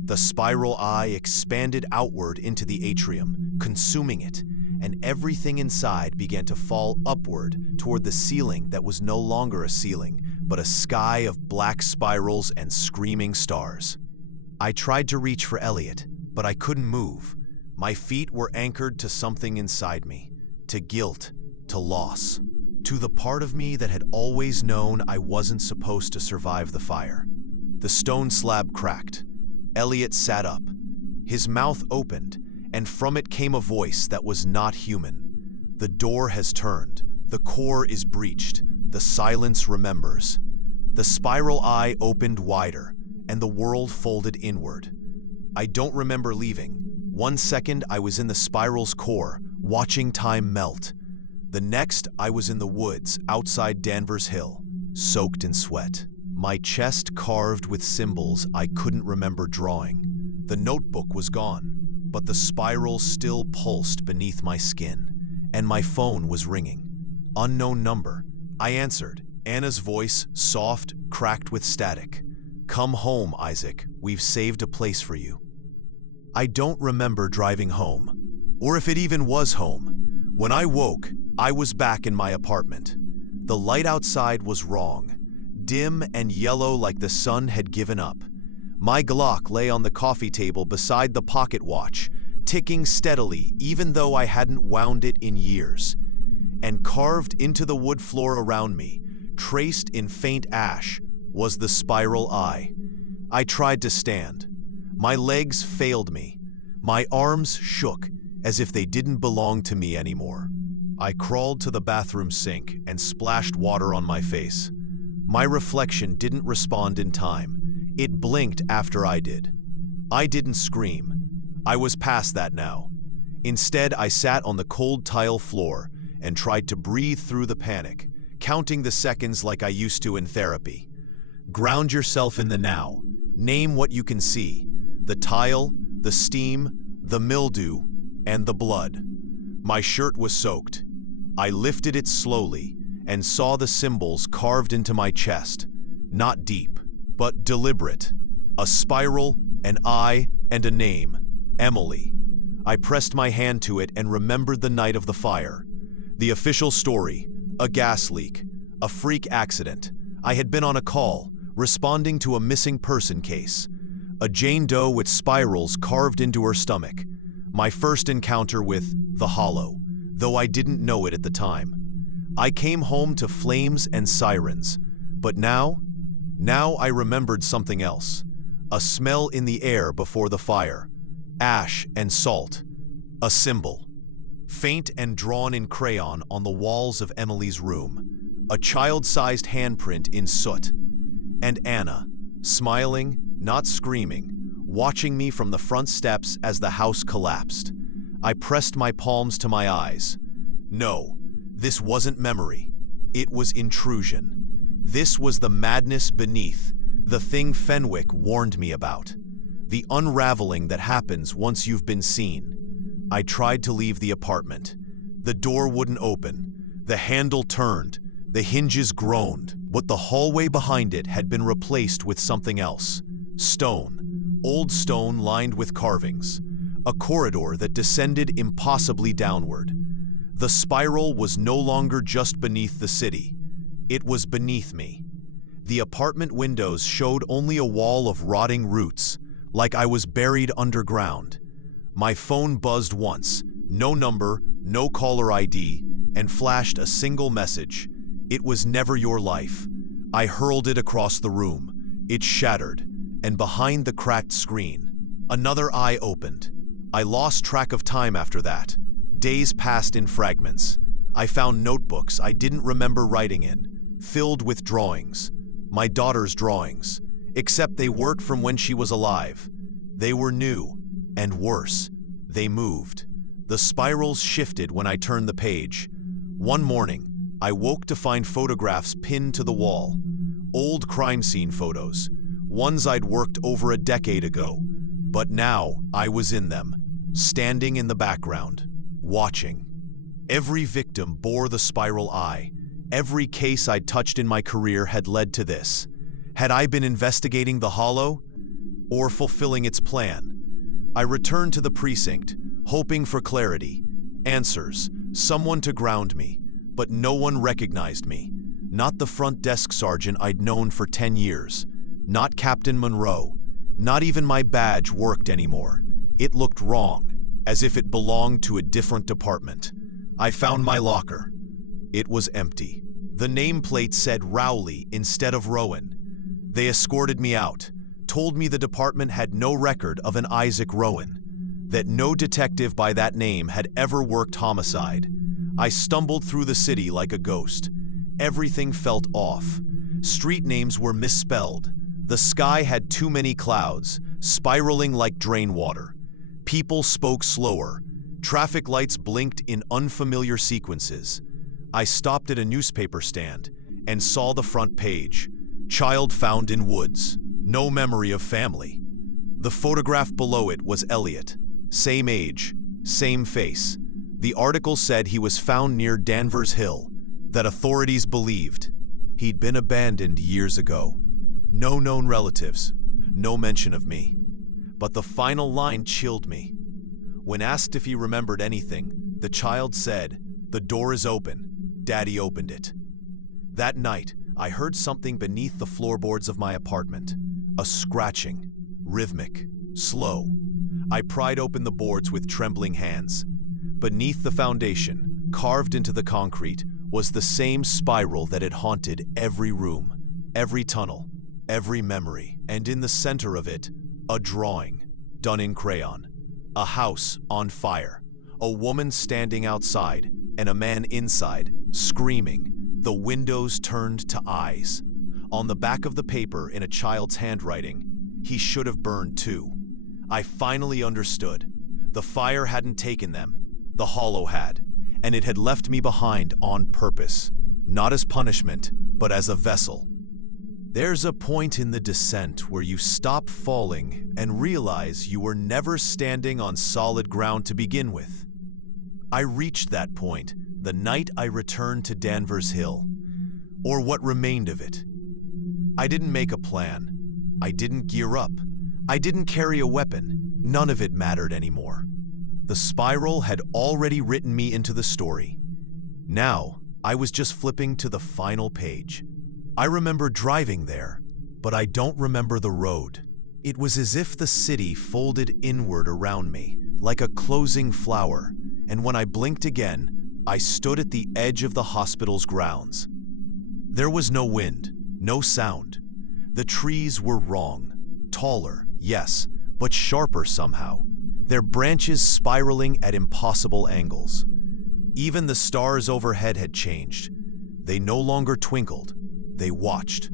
The spiral eye expanded outward into the atrium, consuming it, and everything inside began to fall upward toward the ceiling that was no longer a ceiling, but a sky of black spirals and screaming stars. I tried to reach for Elliot, but I couldn't move. My feet were anchored to something inside me, to guilt, to loss, To the part of me that had always known I wasn't supposed to survive the fire. The stone slab cracked. Elliot sat up. His mouth opened, and from it came a voice that was not human. The door has turned. The core is breached. The silence remembers. The spiral eye opened wider, and the world folded inward. I don't remember leaving. 1 second I was in the spiral's core, watching time melt. The next I was in the woods outside Danvers Hill, soaked in sweat. My chest carved with symbols I couldn't remember drawing. The notebook was gone, but the spiral still pulsed beneath my skin, and my phone was ringing. Unknown number. I answered. Anna's voice, soft, cracked with static. "Come home, Isaac. We've saved a place for you." I don't remember driving home, or if it even was home. When I woke, I was back in my apartment. The light outside was wrong, dim and yellow like the sun had given up. My Glock lay on the coffee table beside the pocket watch, ticking steadily even though I hadn't wound it in years. And carved into the wood floor around me, traced in faint ash, was the spiral eye. I tried to stand. My legs failed me. My arms shook as if they didn't belong to me anymore. I crawled to the bathroom sink and splashed water on my face. My reflection didn't respond in time. It blinked after I did. I didn't scream. I was past that now. Instead, I sat on the cold tile floor and tried to breathe through the panic, counting the seconds like I used to in therapy. Ground yourself in the now. Name what you can see. The tile, the steam, the mildew, and the blood. My shirt was soaked. I lifted it slowly and saw the symbols carved into my chest. Not deep, but deliberate. A spiral, an eye, and a name. Emily. I pressed my hand to it and remembered the night of the fire. The official story, a gas leak, a freak accident. I had been on a call, responding to a missing person case. A Jane Doe with spirals carved into her stomach. My first encounter with the Hollow, though I didn't know it at the time. I came home to flames and sirens, but now I remembered something else. A smell in the air before the fire. Ash and salt. A symbol. Faint and drawn in crayon on the walls of Emily's room. A child-sized handprint in soot. And Anna, smiling, not screaming, watching me from the front steps as the house collapsed. I pressed my palms to my eyes. No, this wasn't memory. It was intrusion. This was the madness beneath, the thing Fenwick warned me about. The unraveling that happens once you've been seen. I tried to leave the apartment. The door wouldn't open. The handle turned. The hinges groaned, but the hallway behind it had been replaced with something else. Stone. Old stone lined with carvings. A corridor that descended impossibly downward. The spiral was no longer just beneath the city. It was beneath me. The apartment windows showed only a wall of rotting roots, like I was buried underground. My phone buzzed once, no number, no caller ID, and flashed a single message. It was never your life. I hurled it across the room. It shattered, and behind the cracked screen, another eye opened. I lost track of time after that. Days passed in fragments. I found notebooks I didn't remember writing in, filled with drawings. My daughter's drawings, except they weren't from when she was alive. They were new, and worse, they moved. The spirals shifted when I turned the page. One morning, I woke to find photographs pinned to the wall. Old crime scene photos, ones I'd worked over a decade ago. But now, I was in them, standing in the background, watching. Every victim bore the spiral eye. Every case I'd touched in my career had led to this. Had I been investigating the Hollow? Or fulfilling its plan? I returned to the precinct, hoping for clarity, answers, someone to ground me, but no one recognized me. Not the front desk sergeant I'd known for 10 years. Not Captain Monroe. Not even my badge worked anymore. It looked wrong, as if it belonged to a different department. I found my locker. It was empty. The nameplate said Rowley instead of Rowan. They escorted me out, told me the department had no record of an Isaac Rowan, that no detective by that name had ever worked homicide. I stumbled through the city like a ghost. Everything felt off. Street names were misspelled. The sky had too many clouds, spiraling like drain water. People spoke slower. Traffic lights blinked in unfamiliar sequences. I stopped at a newspaper stand and saw the front page. Child found in woods. No memory of family. The photograph below it was Elliot. Same age, same face. The article said he was found near Danvers Hill, that authorities believed he'd been abandoned years ago. No known relatives, no mention of me. But the final line chilled me. When asked if he remembered anything, the child said, "The door is open. Daddy opened it." That night, I heard something beneath the floorboards of my apartment. A scratching, rhythmic, slow. I pried open the boards with trembling hands. Beneath the foundation, carved into the concrete, was the same spiral that had haunted every room, every tunnel, every memory. And in the center of it, a drawing, done in crayon. A house on fire, a woman standing outside, and a man inside, screaming. The windows turned to eyes. On the back of the paper, in a child's handwriting, "He should have burned too." I finally understood. The fire hadn't taken them. The hollow had, and it had left me behind on purpose, not as punishment, but as a vessel. There's a point in the descent where you stop falling and realize you were never standing on solid ground to begin with. I reached that point the night I returned to Danvers Hill, or what remained of it. I didn't make a plan. I didn't gear up. I didn't carry a weapon. None of it mattered anymore. The spiral had already written me into the story. Now, I was just flipping to the final page. I remember driving there, but I don't remember the road. It was as if the city folded inward around me, like a closing flower, and when I blinked again, I stood at the edge of the hospital's grounds. There was no wind, no sound. The trees were wrong. Taller, yes, but sharper somehow, their branches spiraling at impossible angles. Even the stars overhead had changed. They no longer twinkled. They watched.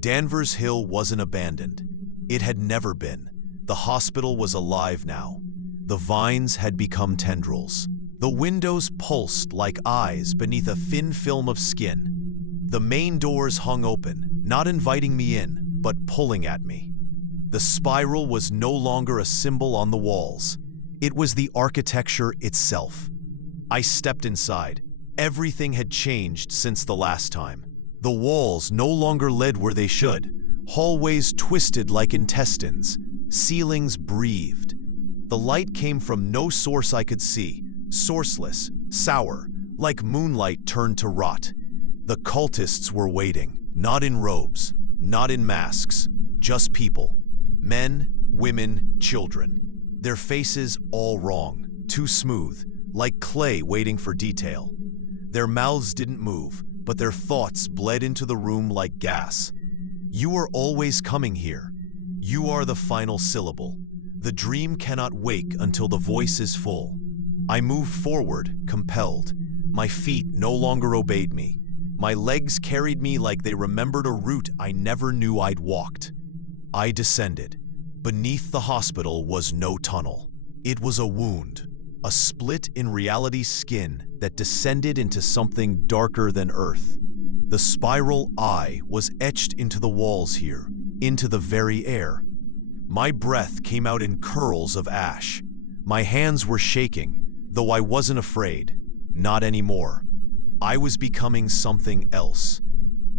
Danvers Hill wasn't abandoned. It had never been. The hospital was alive now. The vines had become tendrils. The windows pulsed like eyes beneath a thin film of skin. The main doors hung open, not inviting me in, but pulling at me. The spiral was no longer a symbol on the walls. It was the architecture itself. I stepped inside. Everything had changed since the last time. The walls no longer led where they should. Hallways twisted like intestines. Ceilings breathed. The light came from no source I could see. Sourceless, sour, like moonlight turned to rot. The cultists were waiting, not in robes, not in masks, just people. Men, women, children. Their faces all wrong, too smooth, like clay waiting for detail. Their mouths didn't move, but their thoughts bled into the room like gas. You are always coming here. You are the final syllable. The dream cannot wake until the voice is full. I moved forward, compelled. My feet no longer obeyed me. My legs carried me like they remembered a route I never knew I'd walked. I descended. Beneath the hospital was no tunnel. It was a wound, a split in reality's skin that descended into something darker than earth. The spiral eye was etched into the walls here, into the very air. My breath came out in curls of ash. My hands were shaking, though I wasn't afraid. Not anymore. I was becoming something else.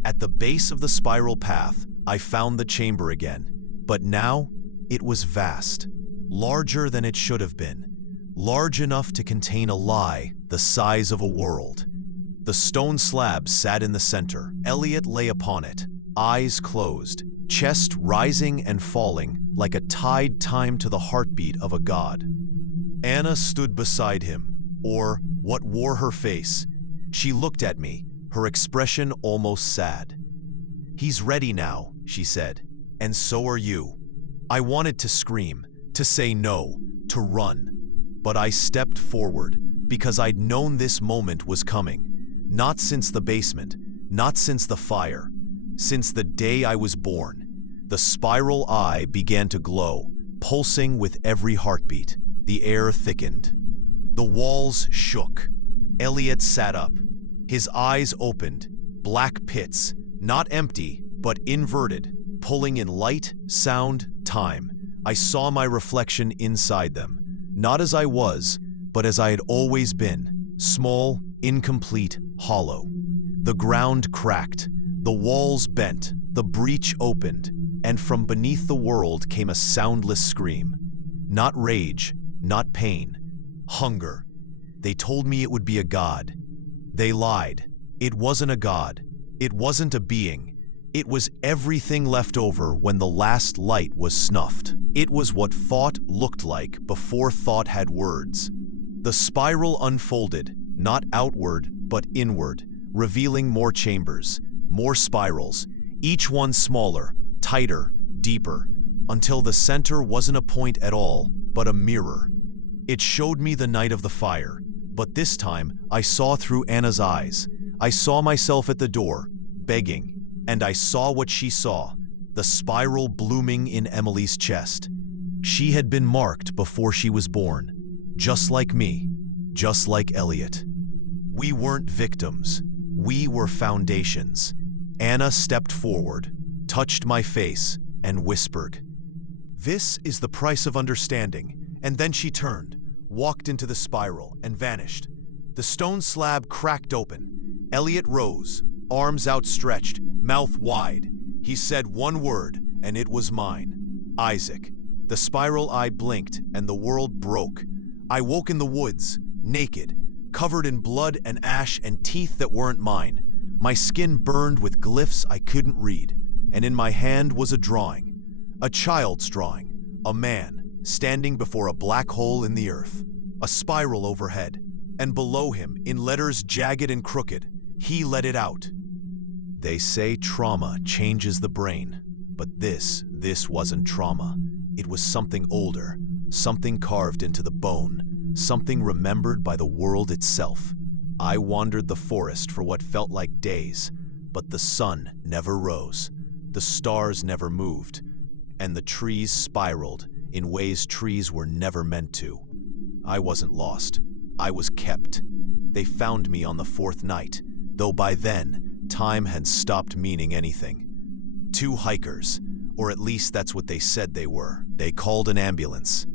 At the base of the spiral path, I found the chamber again. But now, it was vast, larger than it should have been, large enough to contain a lie the size of a world. The stone slab sat in the center. Elliot lay upon it, eyes closed, chest rising and falling like a tide timed to the heartbeat of a god. Anna stood beside him, or what wore her face. She looked at me, her expression almost sad. "He's ready now," she said, "and so are you." I wanted to scream, to say no, to run. But I stepped forward, because I'd known this moment was coming. Not since the basement, not since the fire, since the day I was born. The spiral eye began to glow, pulsing with every heartbeat. The air thickened. The walls shook. Elliot sat up. His eyes opened, black pits, not empty, but inverted, pulling in light, sound, time. I saw my reflection inside them, not as I was, but as I had always been, small, incomplete, hollow. The ground cracked, the walls bent, the breach opened, and from beneath the world came a soundless scream. Not rage, not pain, hunger. They told me it would be a god. They lied. It wasn't a god. It wasn't a being. It was everything left over when the last light was snuffed. It was what thought looked like before thought had words. The spiral unfolded, not outward, but inward, revealing more chambers, more spirals, each one smaller, tighter, deeper, until the center wasn't a point at all, but a mirror. It showed me the night of the fire, but this time I saw through Anna's eyes. I saw myself at the door, begging, and I saw what she saw, the spiral blooming in Emily's chest. She had been marked before she was born, just like me, just like Elliot. We weren't victims. We were foundations. Anna stepped forward, touched my face, and whispered, "This is the price of understanding." And then she turned, walked into the spiral, and vanished. The stone slab cracked open. Elliot rose, arms outstretched, mouth wide. He said one word, and it was mine. Isaac. The spiral eye blinked, and the world broke. I woke in the woods, naked, covered in blood and ash and teeth that weren't mine. My skin burned with glyphs I couldn't read, and in my hand was a drawing. A child's drawing. A man, standing before a black hole in the earth. A spiral overhead, and below him, in letters jagged and crooked, he let it out. They say trauma changes the brain, but this wasn't trauma. It was something older, something carved into the bone, something remembered by the world itself. I wandered the forest for what felt like days, but the sun never rose, the stars never moved, and the trees spiraled in ways trees were never meant to. I wasn't lost. I was kept. They found me on the fourth night, though by then, time had stopped meaning anything. Two hikers, or at least that's what they said they were. They called an ambulance.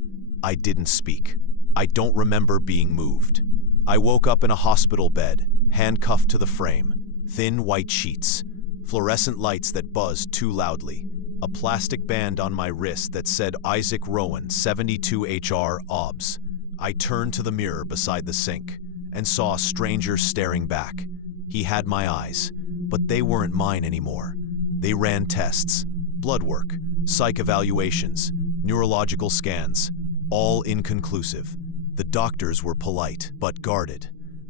I didn't speak. I don't remember being moved. I woke up in a hospital bed, handcuffed to the frame, thin white sheets, fluorescent lights that buzzed too loudly, a plastic band on my wrist that said Isaac Rowan, 72 HR OBS. I turned to the mirror beside the sink and saw a stranger staring back. He had my eyes, but they weren't mine anymore. They ran tests, blood work, psych evaluations, neurological scans, all inconclusive. The doctors were polite, but guarded.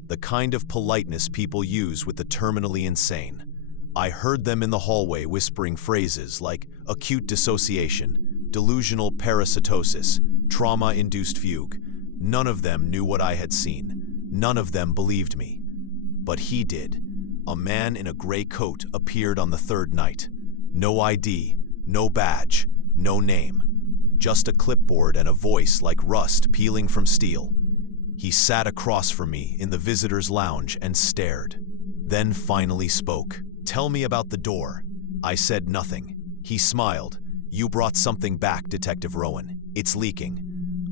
The kind of politeness people use with the terminally insane. I heard them in the hallway whispering phrases like acute dissociation, delusional parasitosis, trauma-induced fugue. None of them knew what I had seen. None of them believed me. But he did. A man in a gray coat appeared on the third night. No ID, no badge, no name. Just a clipboard and a voice like rust peeling from steel. He sat across from me in the visitor's lounge and stared. Then finally spoke. "Tell me about the door." I said nothing. He smiled. "You brought something back, Detective Rowan. It's leaking."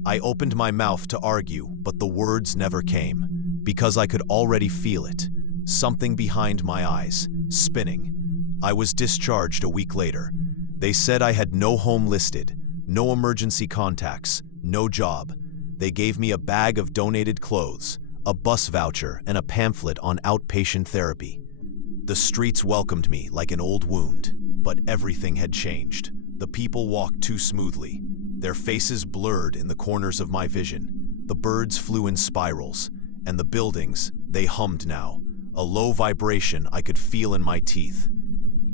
I opened my mouth to argue, but the words never came, because I could already feel it. Something behind my eyes, spinning. I was discharged a week later. They said I had no home listed, no emergency contacts, no job. They gave me a bag of donated clothes, a bus voucher, and a pamphlet on outpatient therapy. The streets welcomed me like an old wound, but everything had changed. The people walked too smoothly. Their faces blurred in the corners of my vision. The birds flew in spirals, and the buildings, they hummed now, a low vibration I could feel in my teeth.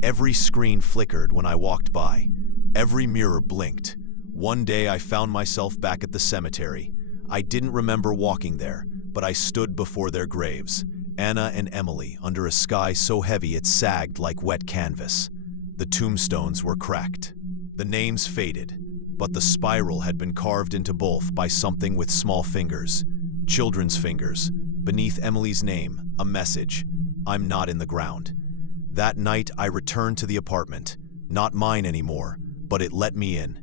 Every screen flickered when I walked by. Every mirror blinked. One day I found myself back at the cemetery. I didn't remember walking there, but I stood before their graves, Anna and Emily, under a sky so heavy it sagged like wet canvas. The tombstones were cracked. The names faded, but the spiral had been carved into both by something with small fingers. Children's fingers. Beneath Emily's name, a message: "I'm not in the ground." That night I returned to the apartment. Not mine anymore, but it let me in.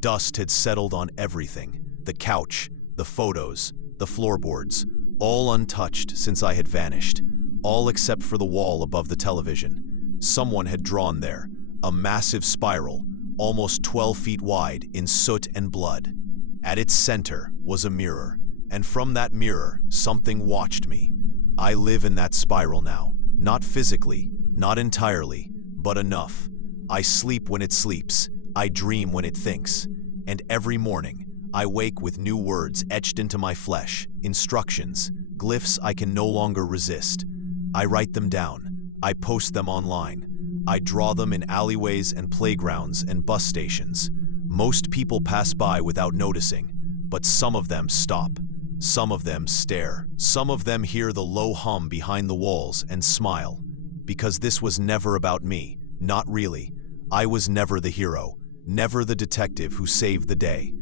Dust had settled on everything. The couch, the photos, the floorboards, all untouched since I had vanished. All except for the wall above the television. Someone had drawn there, a massive spiral, almost 12 feet wide, in soot and blood. At its center was a mirror, and from that mirror, something watched me. I live in that spiral now, not physically, not entirely, but enough. I sleep when it sleeps, I dream when it thinks, and every morning, I wake with new words etched into my flesh, instructions, glyphs I can no longer resist. I write them down, I post them online. I draw them in alleyways and playgrounds and bus stations. Most people pass by without noticing, but some of them stop. Some of them stare. Some of them hear the low hum behind the walls and smile. Because this was never about me, not really. I was never the hero, never the detective who saved the day.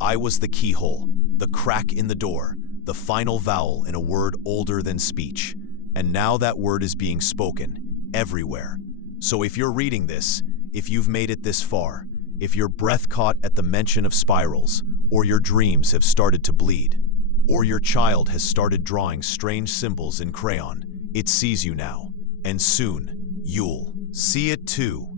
I was the keyhole, the crack in the door, the final vowel in a word older than speech. And now that word is being spoken, everywhere. So if you're reading this, if you've made it this far, if your breath caught at the mention of spirals, or your dreams have started to bleed, or your child has started drawing strange symbols in crayon, it sees you now, and soon, you'll see it too.